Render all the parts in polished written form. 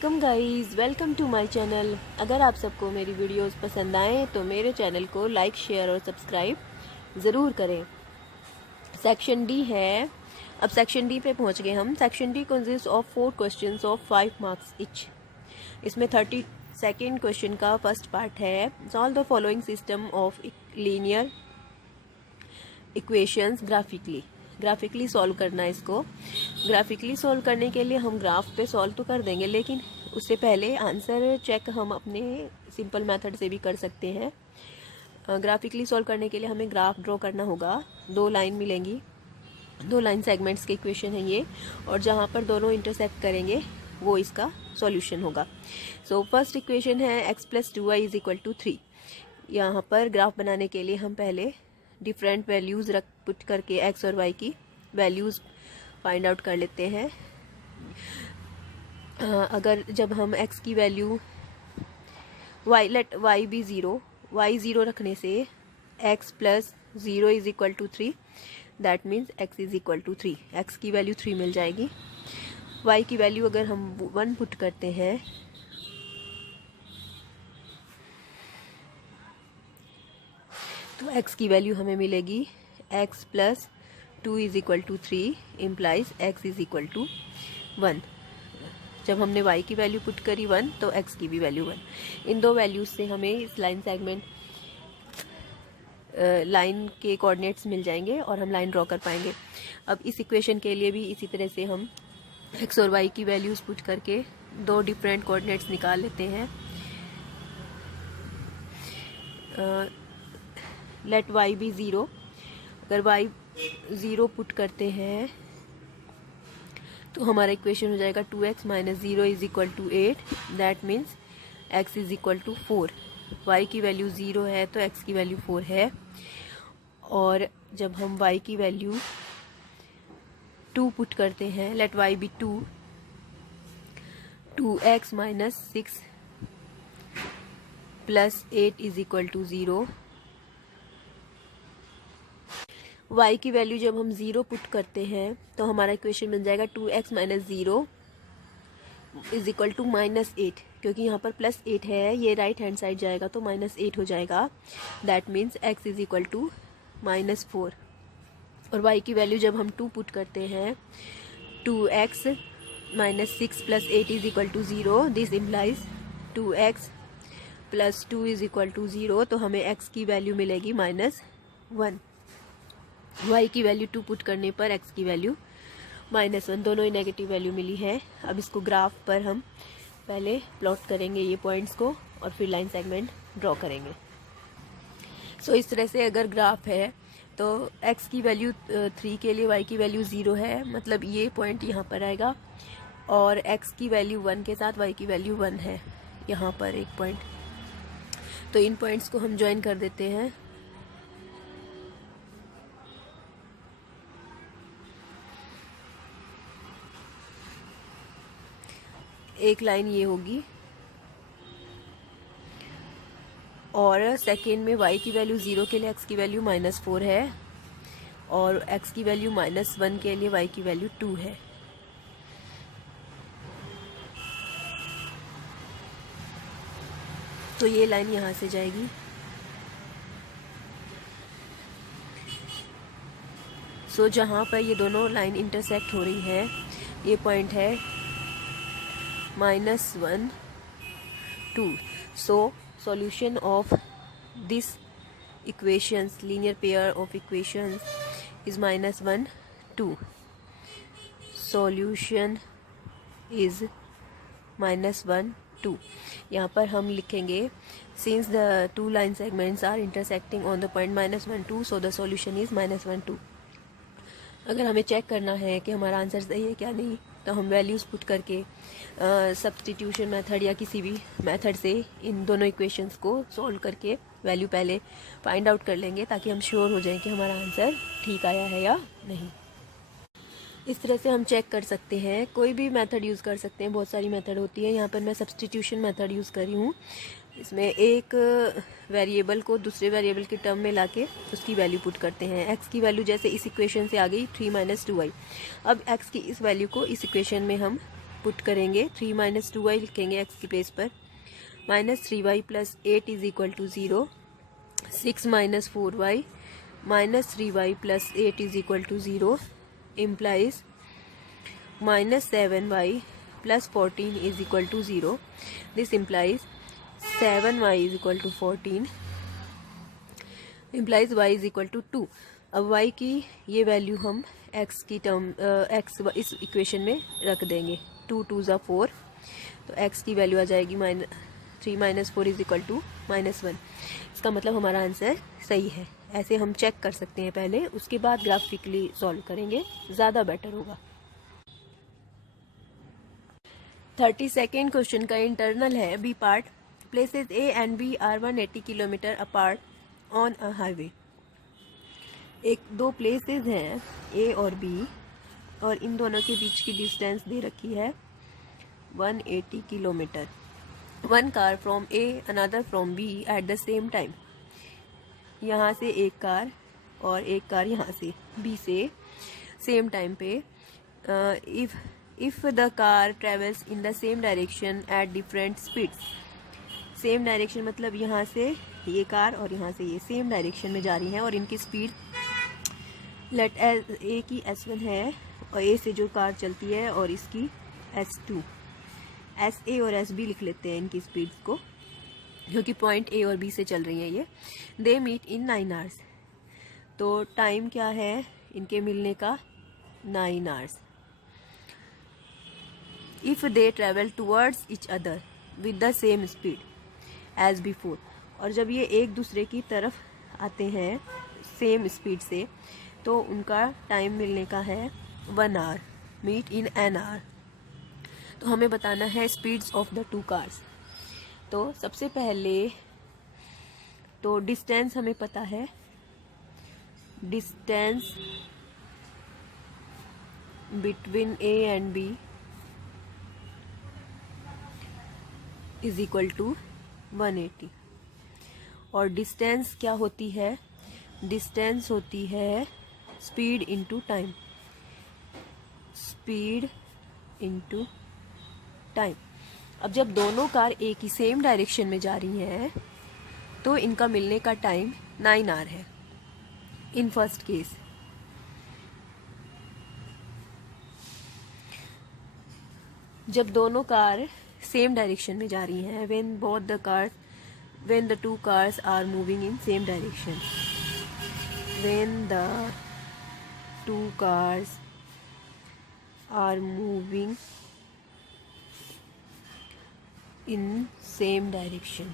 Welcome guys, welcome to my channel. अगर आप सबको मेरी वीडियोस पसंद आए तो मेरे चैनल को लाइक, शेयर और सब्सक्राइब ज़रूर करें। सेक्शन डी है। अब सेक्शन डी पे पहुंच गए हम। Section D consist of 4 questions of 5 marks etch. इसमें 32nd क्वेश्चन का फर्स्ट पार्ट है, solve the following system of linear equations graphically solve करना है इसको। ग्राफिकली सॉल्व करने के लिए हम ग्राफ पे सॉल्व तो कर देंगे, लेकिन उससे पहले आंसर चेक हम अपने सिंपल मेथड से भी कर सकते हैं। ग्राफिकली सॉल्व करने के लिए हमें ग्राफ ड्रॉ करना होगा। 2 लाइन मिलेंगी, 2 लाइन सेगमेंट्स के इक्वेशन है ये, और जहाँ पर दोनों इंटरसेक्ट करेंगे वो इसका सॉल्यूशन होगा। सो फर्स्ट इक्वेशन है x + 2y = 3। यहाँ पर ग्राफ बनाने के लिए हम पहले डिफरेंट वैल्यूज़ पुट करके x और y की वैल्यूज़ फाइंड आउट कर लेते हैं। अगर जब हम x की वैल्यू लेट y भी 0 रखने से x + 0 = 3, that means x = 3। x की वैल्यू 3 मिल जाएगी। y की वैल्यू अगर हम 1 पुट करते हैं तो x की वैल्यू हमें मिलेगी x + 2 = 3 इम्प्लाइज x = 1। जब हमने y की वैल्यू पुट करी 1 तो x की भी वैल्यू 1। इन 2 वैल्यूज से हमें इस लाइन सेगमेंट लाइन के कोऑर्डिनेट्स मिल जाएंगे और हम लाइन ड्रॉ कर पाएंगे। अब इस इक्वेशन के लिए भी इसी तरह से हम x और y की वैल्यूज पुट करके 2 डिफरेंट कोऑर्डिनेट्स निकाल लेते हैं। लेट y भी 0। अगर y 0 पुट करते हैं तो हमारा इक्वेशन हो जाएगा 2x - 0 = 8। That means x = 4। y की वैल्यू 0 है तो x की वैल्यू 4 है। और जब हम y की वैल्यू 2 पुट करते हैं, लेट y भी 2x - 6 + 8 = 0। y की वैल्यू जब हम 0 पुट करते हैं तो हमारा इक्वेशन बन जाएगा 2x - 0 = -8। क्योंकि यहाँ पर +8 है, ये राइट हैंड साइड जाएगा तो -8 हो जाएगा। That means x = -4। और y की वैल्यू जब हम 2 पुट करते हैं 2x - 6 + 8 = 0। This implies 2x + 2 = 0। तो हमें x की वैल्यू मिलेगी -1। y की वैल्यू 2 पुट करने पर x की वैल्यू -1, दोनों ही नेगेटिव वैल्यू मिली है। अब इसको ग्राफ पर हम पहले प्लॉट करेंगे ये पॉइंट्स को और फिर लाइन सेगमेंट ड्रॉ करेंगे। सो इस तरह से अगर ग्राफ है तो x की वैल्यू 3 के लिए y की वैल्यू 0 है, मतलब ये पॉइंट यहाँ पर आएगा, और x की वैल्यू 1 के साथ y की वैल्यू 1 है यहाँ पर एक पॉइंट। तो इन पॉइंट्स को हम ज्वाइन कर देते हैं। एक लाइन ये होगी और सेकेंड में y की वैल्यू 0 के लिए x की वैल्यू -4 है, और x की वैल्यू -1 के लिए y की वैल्यू 2 है। तो ये लाइन यहाँ से जाएगी। सो जहाँ पर ये दोनों लाइन इंटरसेक्ट हो रही है, ये पॉइंट है -1 2। सो solution of this equations, linear pair of equations is -1 2। solution is -1 2। यहाँ पर हम लिखेंगे since the 2 line segments are intersecting on the point -1 2, so the solution is -1 2। अगर हमें चेक करना है कि हमारा आंसर सही है क्या नहीं, तो हम वैल्यूज़ पुट करके सब्स्टिट्यूशन मेथड या किसी भी मेथड से इन दोनों इक्वेशंस को सॉल्व करके वैल्यू पहले फाइंड आउट कर लेंगे, ताकि हम श्योर हो जाएं कि हमारा आंसर ठीक आया है या नहीं। इस तरह से हम चेक कर सकते हैं। कोई भी मेथड यूज़ कर सकते हैं, बहुत सारी मेथड होती है। यहाँ पर मैं सब्स्टिट्यूशन मेथड यूज़ करी हूँ। इसमें एक वेरिएबल को दूसरे वेरिएबल के टर्म में लाके उसकी वैल्यू पुट करते हैं। x की वैल्यू जैसे इस इक्वेशन से आ गई 3 - 2y। अब x की इस वैल्यू को इस इक्वेशन में हम पुट करेंगे, 3 माइनस 2y लिखेंगे x की प्लेस पर, minus 3y plus 8 is equal to 0, 6 minus 4y minus 3y plus 8 is equal to 0 implies minus 7y plus 14 is equal to 0. This implies 7y is equal to 14 implies y is equal to 2. अब y की ये value हम x की term x इस equation में रख देंगे, 2 2 ज़ा 4, तो x की वैल्यू आ जाएगी 3 माइनस 4 इज इक्वल टू -1. इसका मतलब हमारा आंसर सही है. ऐसे हम चेक कर सकते हैं पहले, उसके बाद ग्राफिकली सॉल्व करेंगे, ज़्यादा बेटर होगा. 32nd क्वेश्चन का इंटरनल है, B part. Places A and B are 180 kilometre apart on a highway. दो प्लेसेस हैं ए और बी, और इन दोनों के बीच की डिस्टेंस दे रखी है 180 kilometre. One car from A another from B at the same time. यहाँ से एक कार और एक कार यहाँ से बी से सेम टाइम पे. If the car travels in the same direction at different speeds. Same direction मतलब यहाँ से ये कार और यहाँ से ये सेम डायरेक्शन में जा रही हैं, और इनकी स्पीड लेट ए की S1 है, और ए से जो कार चलती है और इसकी S2. SA और SB लिख लेते हैं इनकी स्पीड्स को, क्योंकि पॉइंट ए और बी से चल रही हैं ये. They meet in 9 hours. तो टाइम क्या है इनके मिलने का? 9 hours. If they travel towards each other with the same speed as before. और जब ये एक दूसरे की तरफ आते हैं सेम स्पीड से, तो उनका टाइम मिलने का है 1 hour. Meet in an hour. तो हमें बताना है speeds of the two cars. तो सबसे पहले तो डिस्टेंस हमें पता है, distance between A and B is equal to 180. और डिस्टेंस क्या होती है? डिस्टेंस होती है speed into time. Speed into time. अब जब दोनों कार एक ही सेम डायरेक्शन में जा रही हैं, तो इनका मिलने का टाइम 9 आवर है इन फर्स्ट केस. जब दोनों कार सेम डायरेक्शन में जा रही हैं, when the two cars are moving in same direction. When the two cars are moving in same direction.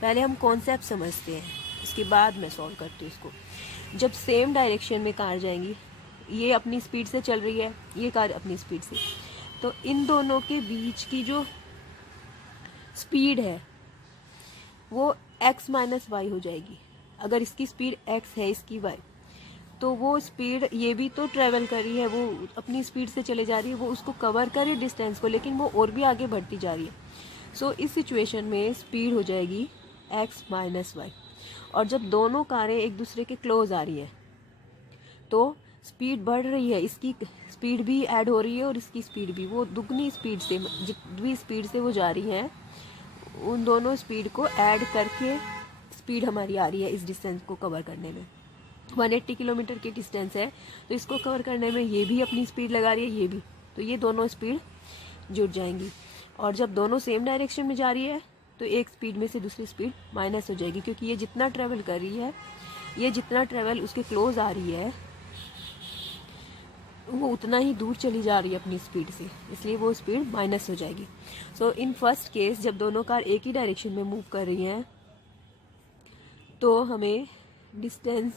पहले हम कॉन्सेप्ट समझते हैं, इसके बाद मैं सॉल्व करती हूँ इसको. जब सेम डायरेक्शन में कार जाएंगी, ये अपनी स्पीड से चल रही है, ये कार अपनी स्पीड से, तो इन दोनों के बीच की जो स्पीड है वो x माइनस वाई हो जाएगी. अगर इसकी स्पीड x है, इसकी y, तो वो स्पीड ये भी तो ट्रेवल कर रही है, वो अपनी स्पीड से चले जा रही है, वो उसको कवर करे डिस्टेंस को, लेकिन वो और भी आगे बढ़ती जा रही है. सो इस सिचुएशन में स्पीड हो जाएगी x माइनस वाई. और जब दोनों कारें एक दूसरे के क्लोज आ रही हैं, तो स्पीड बढ़ रही है, इसकी स्पीड भी ऐड हो रही है और इसकी स्पीड भी. वो दुगनी स्पीड से, जितनी स्पीड से वो जा रही हैं, उन दोनों स्पीड को ऐड करके स्पीड हमारी आ रही है इस डिस्टेंस को कवर करने में. 180 किलोमीटर की डिस्टेंस है, तो इसको कवर करने में ये भी अपनी स्पीड लगा रही है, ये भी, तो ये दोनों स्पीड जुड़ जाएंगी. और जब दोनों सेम डायरेक्शन में जा रही है, तो एक स्पीड में से दूसरी स्पीड माइनस हो जाएगी, क्योंकि ये जितना ट्रेवल कर रही है, ये जितना ट्रेवल उसके क्लोज आ रही है, वो उतना ही दूर चली जा रही है अपनी स्पीड से, इसलिए वो स्पीड माइनस हो जाएगी. सो इन फर्स्ट केस जब दोनों कार एक ही डायरेक्शन में मूव कर रही हैं, तो हमें डिस्टेंस,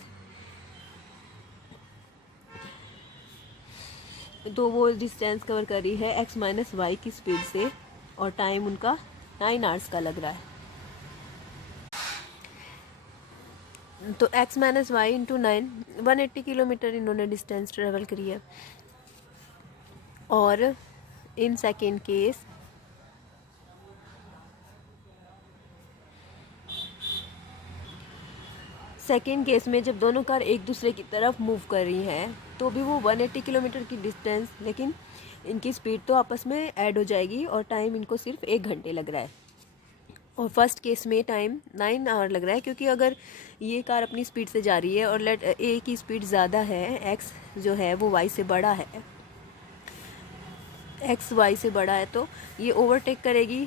तो वो डिस्टेंस कवर कर रही है x माइनस वाई की स्पीड से, और टाइम उनका 9 आवर्स का लग रहा है. तो x minus Y into 9, 180 kilometre इन्होंने डिस्टेंस ट्रेवल करी है. और इन सेकेंड केस में जब दोनों कार एक दूसरे की तरफ मूव कर रही हैं, तो भी वो 180 किलोमीटर की डिस्टेंस, लेकिन इनकी स्पीड तो आपस में ऐड हो जाएगी और टाइम इनको सिर्फ 1 घंटे लग रहा है। और फर्स्ट केस में टाइम 9 आवर लग रहा है, क्योंकि अगर ये कार अपनी स्पीड से जा रही है और लेट ए की स्पीड ज़्यादा है, एक्स जो है वो वाई से बड़ा है, एक्स वाई से बड़ा है, तो ये ओवरटेक करेगी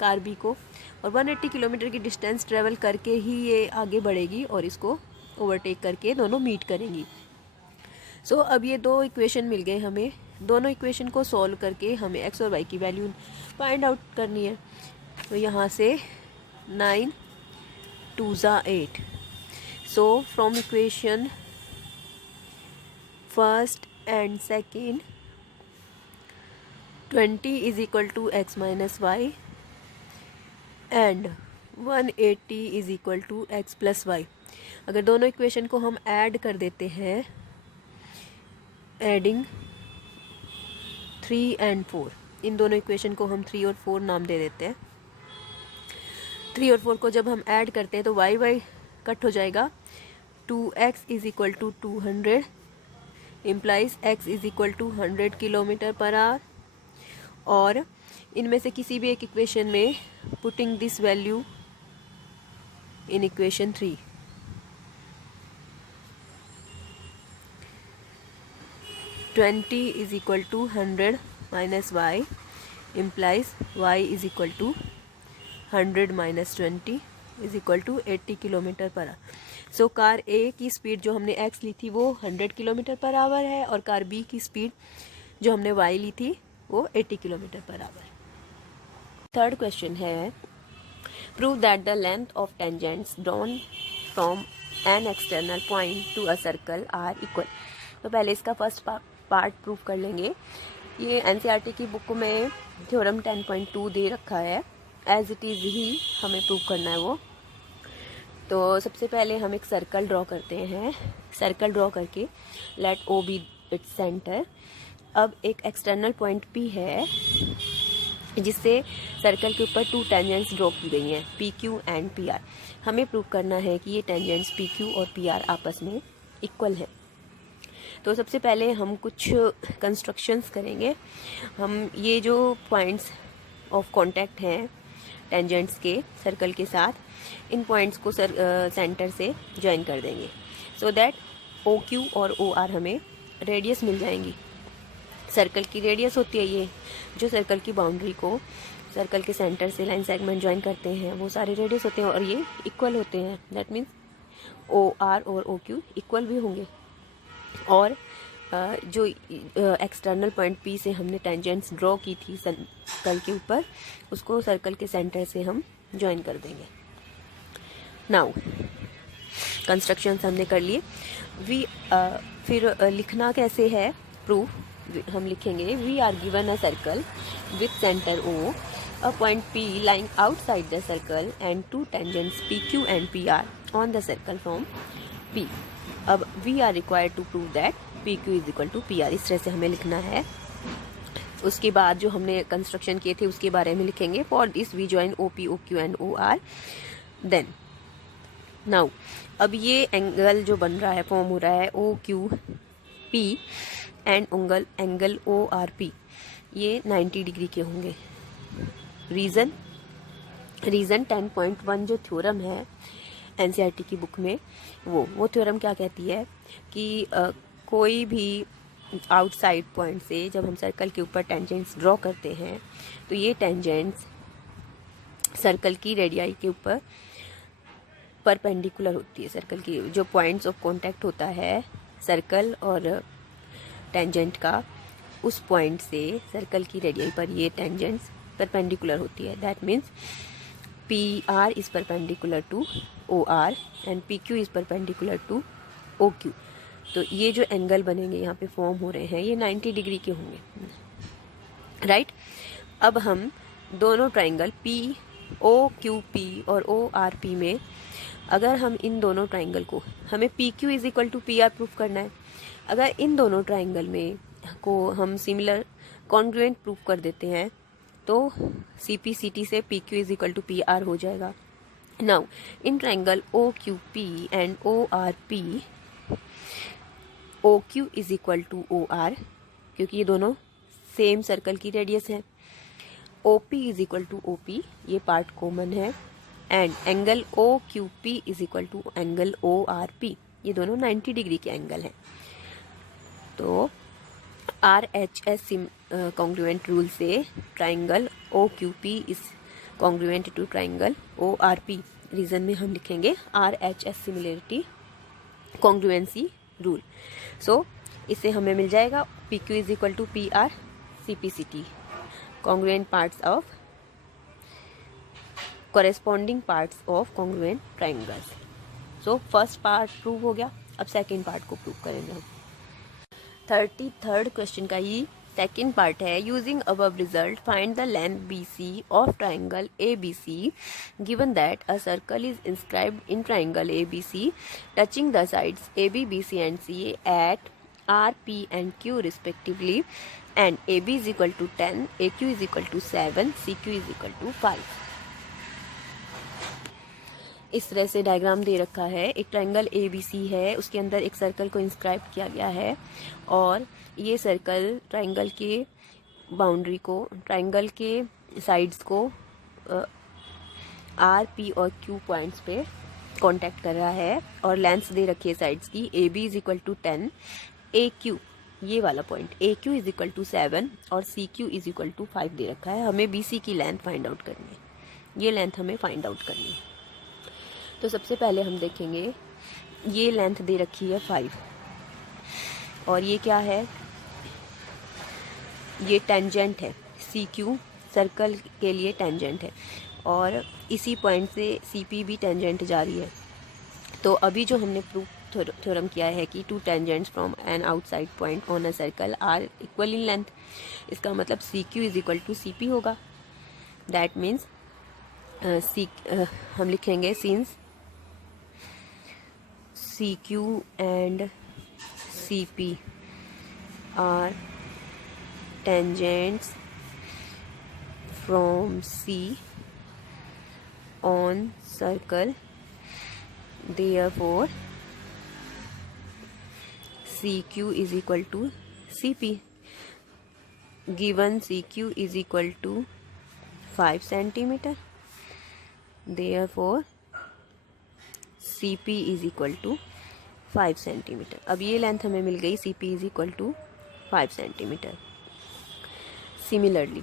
कार बी को और 180 किलोमीटर की डिस्टेंस ट्रेवल करके ही ये आगे बढ़ेगी और इसको ओवरटेक करके दोनों मीट करेंगी। सो अब ये दो इक्वेशन मिल गए हमें। दोनों इक्वेशन को सॉल्व करके हमें एक्स और वाई की वैल्यू फाइंड आउट करनी है। तो यहाँ से 9 2 8। So from equation first and second 20 is equal to X minus Y and 180 is equal to X plus Y. अगर दोनों इक्वेशन को हम ऐड कर देते हैं, एडिंग 3 and 4, इन दोनों इक्वेशन को हम 3 और 4 नाम दे देते हैं। 3 और 4 को जब हम ऐड करते हैं तो वाई वाई कट हो जाएगा। 2x is equal to 200 implies x is equal to 100 kilometre per hour. और इनमें से किसी भी एक इक्वेशन में putting this value in equation 3, twenty is equal to 100 minus Y implies y is equal to 100 minus 20 is equal to 80 kilometre per hour. So car A की speed जो हमने x ली थी वो 100 किलोमीटर पर आवर है और car B की speed जो हमने y ली थी वो 80 kilometre per hour. Third question है, prove that the length of tangents drawn from an external point to a circle are equal. तो पहले इसका फर्स्ट पार्ट प्रूव कर लेंगे। ये एनसीईआरटी की बुक में थ्योरम 10.2 दे रखा है, एज इट इज़ ही हमें प्रूव करना है वो। तो सबसे पहले हम एक सर्कल ड्रॉ करते हैं। सर्कल ड्रॉ करके let O B its centre. अब एक एक्सटर्नल पॉइंट पी है जिससे सर्कल के ऊपर 2 टेंजेंट्स ड्रॉ की गई हैं, P Q and P are. हमें प्रूव करना है कि ये टेंजेंट्स पी क्यू और पी आर आपस में इक्वल है। तो सबसे पहले हम कुछ कंस्ट्रक्शंस करेंगे। हम ये जो पॉइंट्स ऑफ कांटेक्ट हैं टेंजेंट्स के सर्कल के साथ, इन पॉइंट्स को सेंटर से ज्वाइन कर देंगे सो दैट ओ क्यू और ओ आर हमें रेडियस मिल जाएंगी। सर्कल की रेडियस होती है ये, जो सर्कल की बाउंड्री को सर्कल के सेंटर से लाइन सेगमेंट ज्वाइन करते हैं वो सारे रेडियस होते हैं और ये इक्वल होते हैं। दैट मीन्स ओ आर और ओ क्यू इक्वल भी होंगे। और जो एक्सटर्नल पॉइंट पी से हमने टेंजेंट्स ड्रॉ की थी सर्कल के ऊपर, उसको सर्कल के सेंटर से हम ज्वाइन कर देंगे। नाउ कंस्ट्रक्शंस हमने कर लिए। फिर लिखना कैसे है प्रूफ, हम लिखेंगे we are given a circle with centre O, a point P lying outside the circle and 2 tangents P Q and P R on the circle from P. अब we are required to prove that P Q is equal to P R, इस तरह से हमें लिखना है। उसके बाद जो हमने कंस्ट्रक्शन किए थे उसके बारे में लिखेंगे। For this we join O P, O Q and O R. Then now अब ये एंगल जो बन रहा है, फॉर्म हो रहा है O Q P and angle O R P, ये 90 डिग्री के होंगे। रीज़न 10.1 जो थ्योरम है एनसीईआरटी की बुक में, वो थ्योरम क्या कहती है कि कोई भी आउटसाइड पॉइंट से जब हम सर्कल के ऊपर टेंजेंट्स ड्रॉ करते हैं तो ये टेंजेंट्स सर्कल की रेडियाई के ऊपर परपेंडिकुलर होती है। सर्कल की जो पॉइंट्स ऑफ कांटेक्ट होता है सर्कल और टेंजेंट का, उस पॉइंट से सर्कल की रेडियाई पर ये टेंजेंट्स परपेंडिकुलर होती है। That means P R is perpendicular to O R and P Q is perpendicular to O Q. तो ये जो एंगल बनेंगे यहाँ पे फॉर्म हो रहे हैं ये 90 डिग्री के होंगे, राइट। अब हम दोनों triangle P O Q P और ओ आर पी में, अगर हम इन दोनों ट्राइंगल को, हमें P Q is equal to P R proof करना है, अगर इन दोनों ट्राइंगल में को हम सिमिलर कॉन्ग्रुएंट प्रूफ कर देते हैं तो सी पी सी टी से P Q is equal to P R हो जाएगा। Now in triangle O Q P and O R P, O Q is equal to O R, क्योंकि ये दोनों सेम सर्कल की रेडियस है। OP is equal to OP, ये part common है, and angle OQP is equal to angle ORP, ये दोनों 90 degree के एंगल हैं। तो RHS कॉन्ग्रुएंट रूल से triangle OQP is congruent to triangle ORP। Reason में हम लिखेंगे RHS similarity congruency rule. So इससे हमें मिल जाएगा PQ is equal to PR CPCT, congruent parts of corresponding parts of congruent triangles. So first part prove हो गया, अब सेकेंड पार्ट को प्रूव करेंगे हम। 33rd क्वेश्चन का ही सेकेंड पार्ट है, using above result find the length BC of triangle ABC given that a circle is inscribed in triangle ABC touching the sides AB, BC and C at R, P and Q respectively, and AB is equal to 10, AQ is equal to 7, CQ is equal to 5। इस तरह से diagram दे रखा है। एक triangle ABC है, उसके अंदर एक सर्कल को इंस्क्राइब किया गया है, और ये सर्कल ट्राइंगल के बाउंड्री को, ट्राइंगल के साइड्स को R, P और Q पॉइंट्स पे कांटेक्ट कर रहा है, और लेंथ दे रखी है साइड्स की। AB is equal to 10, AQ ये वाला point AQ is equal to 7 और CQ इज इक्वल टू 5 दे रखा है। हमें BC की लेंथ फाइंड आउट करनी है, ये लेंथ हमें फाइंड आउट करनी है। तो सबसे पहले हम देखेंगे, ये लेंथ दे रखी है 5, और ये क्या है, ये टेंजेंट है, CQ सर्कल के लिए टेंजेंट है, और इसी पॉइंट से CP भी टेंजेंट जा रही है। तो अभी जो हमने प्रूफ थ्योरम किया है कि two tangents from an outside point on a circle are equal in length, इसका मतलब CQ is equal to CP होगा। दैट मीन्स हम लिखेंगे since CQ and CP are tangents from C on circle, therefore CQ is equal to CP. Given CQ is equal to 5 centimeter, therefore CP is equal to 5 centimeter. अब ये length हमें मिल गई, CP is equal to 5 centimeter. Similarly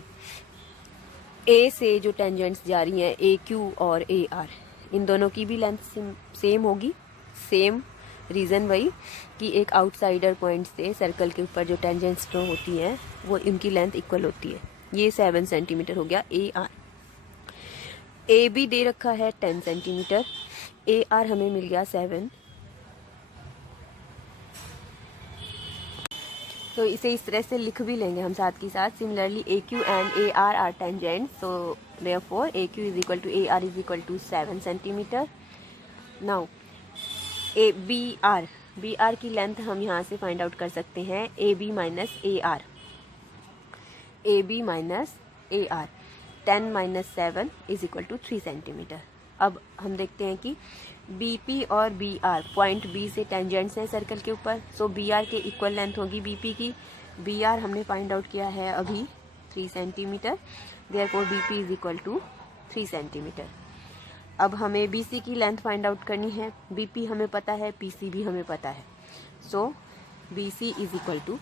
A से जो tangents जा रही हैं AQ और AR, इन दोनों की भी लेंथ सेम होगी। सेम रीज़न वही कि एक आउटसाइडर पॉइंट से सर्कल के ऊपर जो टेंजेंट्स फ्लो होती हैं वो इनकी लेंथ इक्वल होती है। ये 7 सेंटीमीटर हो गया AR। AB दे रखा है 10 सेंटीमीटर, AR हमें मिल गया 7। तो इसे इस तरह से लिख भी लेंगे हम साथ के साथ। Similarly AQ and AR are tangent, so therefore AQ is equal to AR is equal to 7 centimetre. Now BR की लेंथ हम यहाँ से फाइंड आउट कर सकते हैं, AB minus AR, AB minus AR, 10 minus 7 is equal to 3 centimetre. अब हम देखते हैं कि BP और BR पॉइंट B से टेंजेंट्स हैं सर्कल के ऊपर, सो BR के इक्वल लेंथ होगी BP की। BR हमने फाइंड आउट किया है अभी 3 centimetre, therefore BP is equal to 3 centimetre. अब हमें BC की लेंथ फाइंड आउट करनी है। BP हमें पता है, PC भी हमें पता है, so BC is equal to,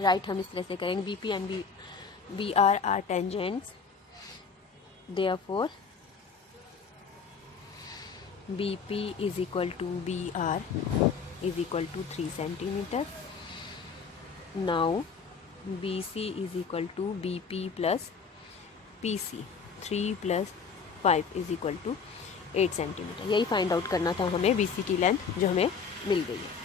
right हम इस तरह से करेंगे, BP and BR are tangents, therefore BP is equal to BR is equal to 3 centimeter. Now BC is equal to BP plus PC, 3 plus 5 is equal to 8 centimeter। यही find out करना था हमें BC की length जो हमें मिल गई है।